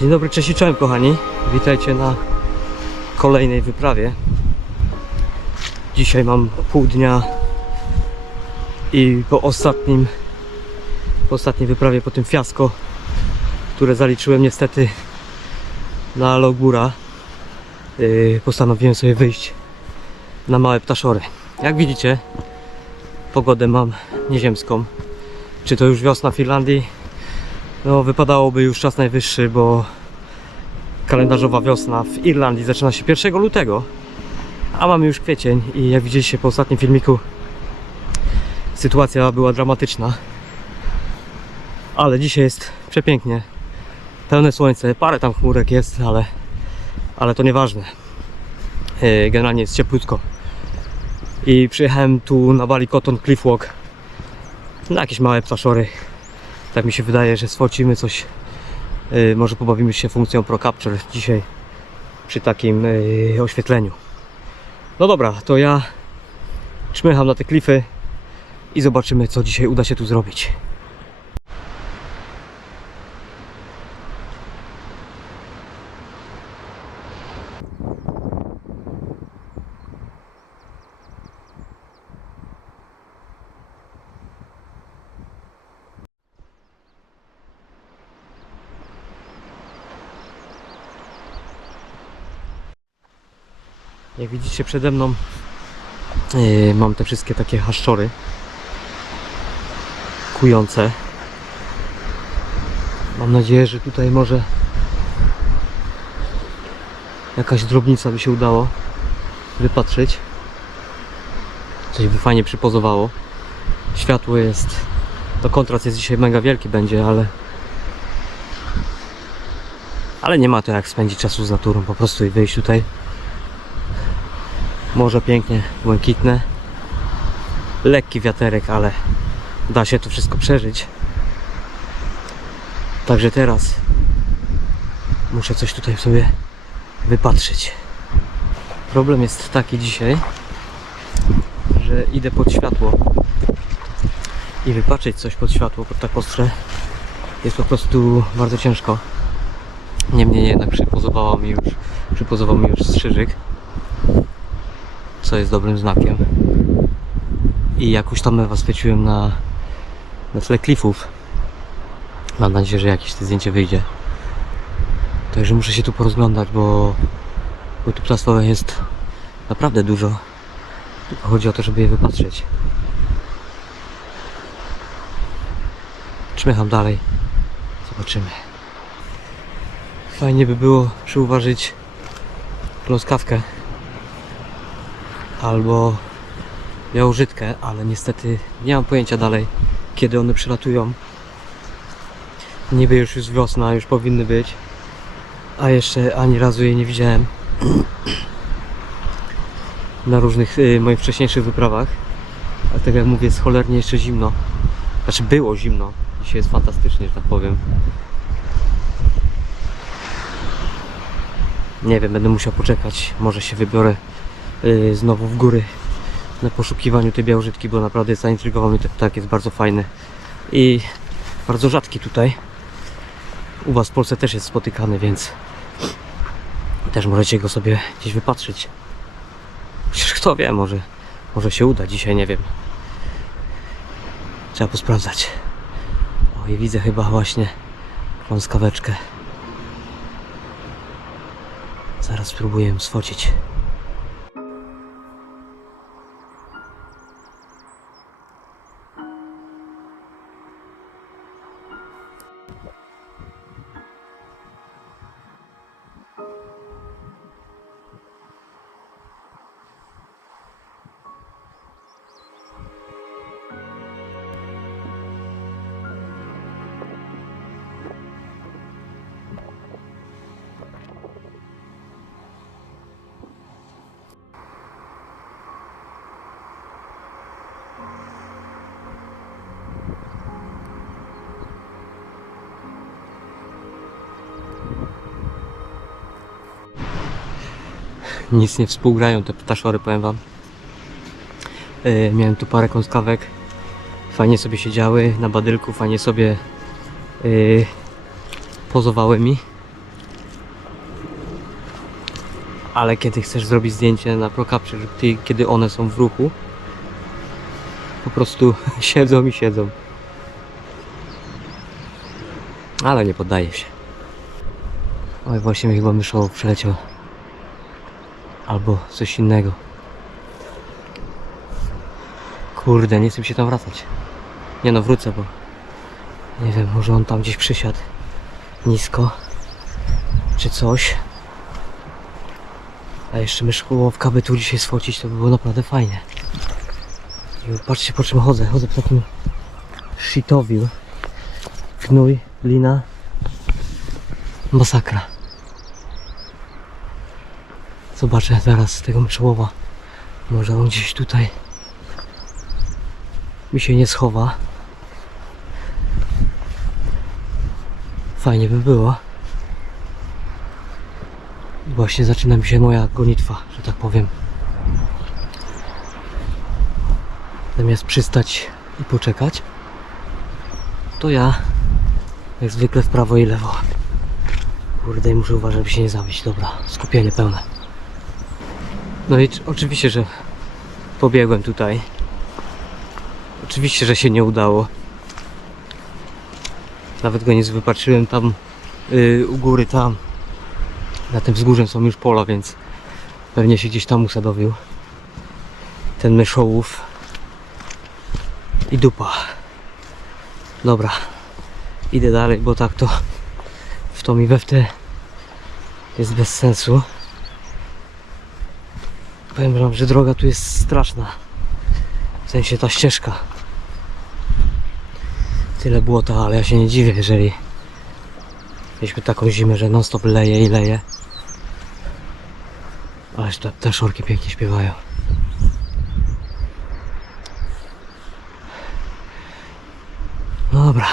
Dzień dobry, cześć i czołem kochani. Witajcie na kolejnej wyprawie. Dzisiaj mam pół dnia i po ostatnim po ostatniej wyprawie, po tym fiasko, które zaliczyłem niestety na Logbura, yy, postanowiłem sobie wyjść na małe ptaszory. Jak widzicie, pogodę mam nieziemską. Czy to już wiosna w Finlandii? No, wypadałoby już czas najwyższy, bo kalendarzowa wiosna w Irlandii zaczyna się 1 lutego, a mamy już kwiecień i jak widzieliście po ostatnim filmiku, sytuacja była dramatyczna. Ale dzisiaj jest przepięknie. Pełne słońce, parę tam chmurek jest, ale, ale to nieważne. Yy, Generalnie jest cieplutko. I przyjechałem tu na Bali Cotton Cliff Walk na jakieś małe ptaszory. Tak mi się wydaje, że sfocimy coś. Yy, może pobawimy się funkcją Pro Capture dzisiaj przy takim yy, oświetleniu. No dobra, to ja szmycham na te klify i zobaczymy, co dzisiaj uda się tu zrobić. Jak widzicie przede mną yy, mam te wszystkie takie haszczory kujące. Mam nadzieję, że tutaj może jakaś drobnica by się udało wypatrzyć. Coś by fajnie przypozowało. Światło jest, to kontrast jest dzisiaj mega wielki będzie, ale ale nie ma to jak spędzić czasu z naturą, po prostu i wyjść tutaj Morze pięknie, błękitne. Lekki wiaterek, ale da się to wszystko przeżyć. Także teraz muszę coś tutaj sobie wypatrzyć. Problem jest taki dzisiaj, że idę pod światło i wypatrzeć coś pod światło, pod tak ostre jest po prostu bardzo ciężko. Niemniej jednak przypozowało mi już, przypozował mi już strzyżyk co jest dobrym znakiem. I jakąś tam was świeciłem na, na tle klifów. Mam nadzieję, że jakieś to zdjęcie wyjdzie. Także muszę się tu porozglądać, bo, bo tu ptactwa jest naprawdę dużo. Tylko chodzi o to, żeby je wypatrzeć. Czmycham dalej. Zobaczymy. Fajnie by było przyuważyć pluskawkę albo białożytkę, ale niestety nie mam pojęcia dalej, kiedy one przylatują. Niby już jest wiosna, już powinny być, a jeszcze ani razu jej nie widziałem na różnych y, moich wcześniejszych wyprawach. Ale tak jak mówię, jest cholernie jeszcze zimno. Znaczy było zimno. Dzisiaj jest fantastycznie, że tak powiem. Nie wiem, będę musiał poczekać. Może się wybiorę y, znowu w góry na poszukiwaniu tej białożytki, bo naprawdę zaintrygował mnie ten ptak, jest bardzo fajny i bardzo rzadki tutaj. U Was w Polsce też jest spotykany, więc też możecie go sobie gdzieś wypatrzyć. Chociaż kto wie, może, może się uda dzisiaj, nie wiem. Trzeba posprawdzać. O, i widzę chyba właśnie kląskaweczkę. Zaraz spróbuję ją sfocić. Nic nie współgrają te ptaszory, powiem wam. Yy, miałem tu parę kąskawek. Fajnie sobie siedziały na badylku, fajnie sobie yy, pozowały mi. Ale kiedy chcesz zrobić zdjęcie na ProCapture, kiedy one są w ruchu, po prostu siedzą i siedzą. Ale nie poddaję się. Oj, właśnie mi chyba myszoło przeleciał. Albo coś innego. Kurde, nie chcę się tam wracać. Nie no, wrócę, bo nie wiem, może on tam gdzieś przysiadł nisko, czy coś. A jeszcze myszkołowka by tu dzisiaj sfocić, to by było naprawdę fajnie. I patrzcie po czym chodzę, chodzę po takim shitowiu. Gnój, lina, masakra. Zobaczę zaraz tego myszołowa. Może on gdzieś tutaj mi się nie schowa. Fajnie by było. Właśnie zaczyna mi się moja gonitwa, że tak powiem. Zamiast przystać i poczekać, to ja jak zwykle w prawo i lewo. Kurde, i muszę uważać, by się nie zabić. Dobra, skupienie pełne. No i oczywiście, że pobiegłem tutaj. Oczywiście, że się nie udało. Nawet go nie wypatrzyłem tam yy, u góry, tam. Na tym wzgórzem są już pola, więc pewnie się gdzieś tam usadowił. Ten myszołów. I dupa. Dobra. Idę dalej, bo tak to w to mi we w te jest bez sensu. Powiem wam, że droga tu jest straszna. W sensie ta ścieżka. Tyle błota, ale ja się nie dziwię, jeżeli mieliśmy taką zimę, że non stop leje i leje. Ależ te, te szorki pięknie śpiewają. No dobra.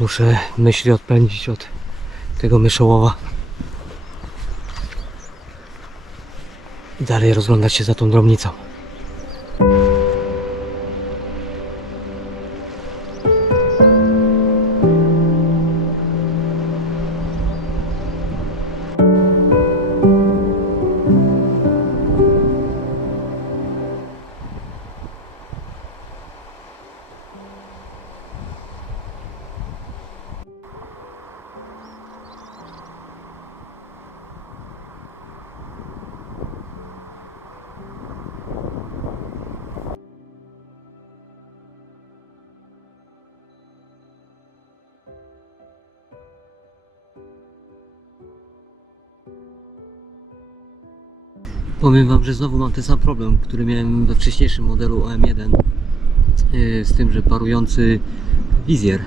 Muszę myśli odpędzić od tego myszołowa. Dalej rozglądać się za tą drobnicą. Powiem Wam, że znowu mam ten sam problem, który miałem we wcześniejszym modelu OM1 yy, z tym, że parujący wizjer.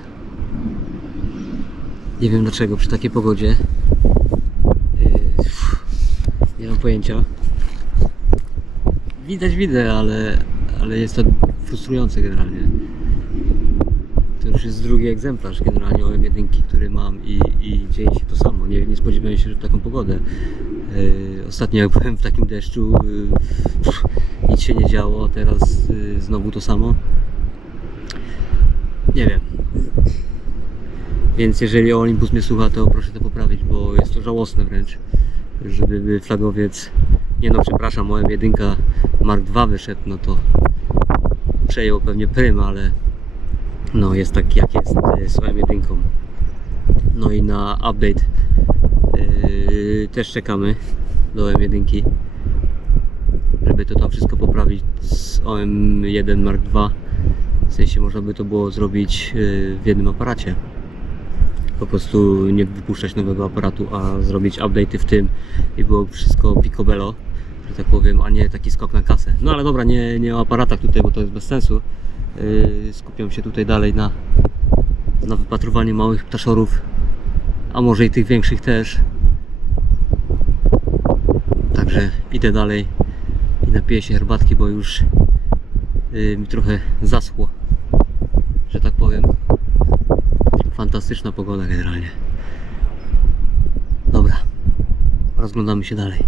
Nie wiem dlaczego przy takiej pogodzie. Yy, nie mam pojęcia. Widać widzę, ale, ale jest to frustrujące generalnie. To już jest drugi egzemplarz generalnie OM1, który mam i, i dzieje się to samo. Nie, nie spodziewałem się, że taką pogodę. Yy, ostatnio jak byłem w takim deszczu, pff, nic się nie działo, teraz yy, znowu to samo. Nie wiem. Więc jeżeli Olympus mnie słucha, to proszę to poprawić, bo jest to żałosne wręcz, żeby flagowiec, nie no przepraszam, OM1 Mark II wyszedł, no to przejął pewnie prym, ale no jest tak jak jest z OM1. No i na update też czekamy do M1, żeby to tam wszystko poprawić z OM1 Mark II. W sensie można by to było zrobić yy, w jednym aparacie. Po prostu nie wypuszczać nowego aparatu, a zrobić update'y w tym i było wszystko picobello, że tak powiem, a nie taki skok na kasę. No ale dobra, nie, nie o aparatach tutaj, bo to jest bez sensu. Yy, skupiam się tutaj dalej na, na wypatrywaniu małych ptaszorów a może i tych większych też. Także idę dalej i napiję się herbatki, bo już yy, mi trochę zaschło, że tak powiem. Fantastyczna pogoda generalnie. Dobra, rozglądamy się dalej.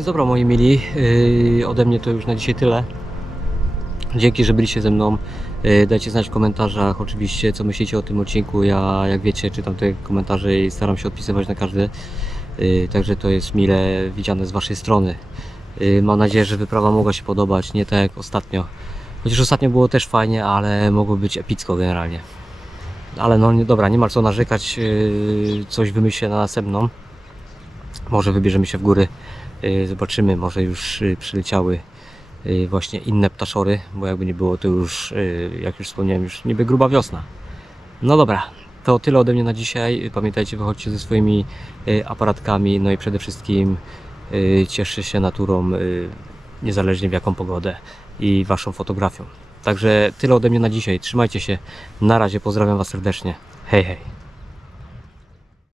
Więc dobra moi mili, yy, ode mnie to już na dzisiaj tyle. Dzięki, że byliście ze mną. Yy, Dajcie znać w komentarzach oczywiście, co myślicie o tym odcinku. Ja, jak wiecie, czytam te komentarze i staram się odpisywać na każdy. Yy, Także to jest mile widziane z Waszej strony. Yy, Mam nadzieję, że wyprawa mogła się podobać, nie tak jak ostatnio. Chociaż ostatnio było też fajnie, ale mogło być epicko generalnie. Ale no nie, dobra, nie ma co narzekać, yy, coś wymyślę na następną. Może wybierzemy się w góry, zobaczymy, może już yy, przyleciały yy, właśnie inne ptaszory, bo jakby nie było to już, jak już wspomniałem, już niby gruba wiosna. No dobra, to tyle ode mnie na dzisiaj. Pamiętajcie, wychodźcie ze swoimi aparatkami, no i przede wszystkim cieszcie się naturą, niezależnie w jaką pogodę i Waszą fotografią. Także tyle ode mnie na dzisiaj. Trzymajcie się. Na razie, pozdrawiam Was serdecznie. Hej, hej.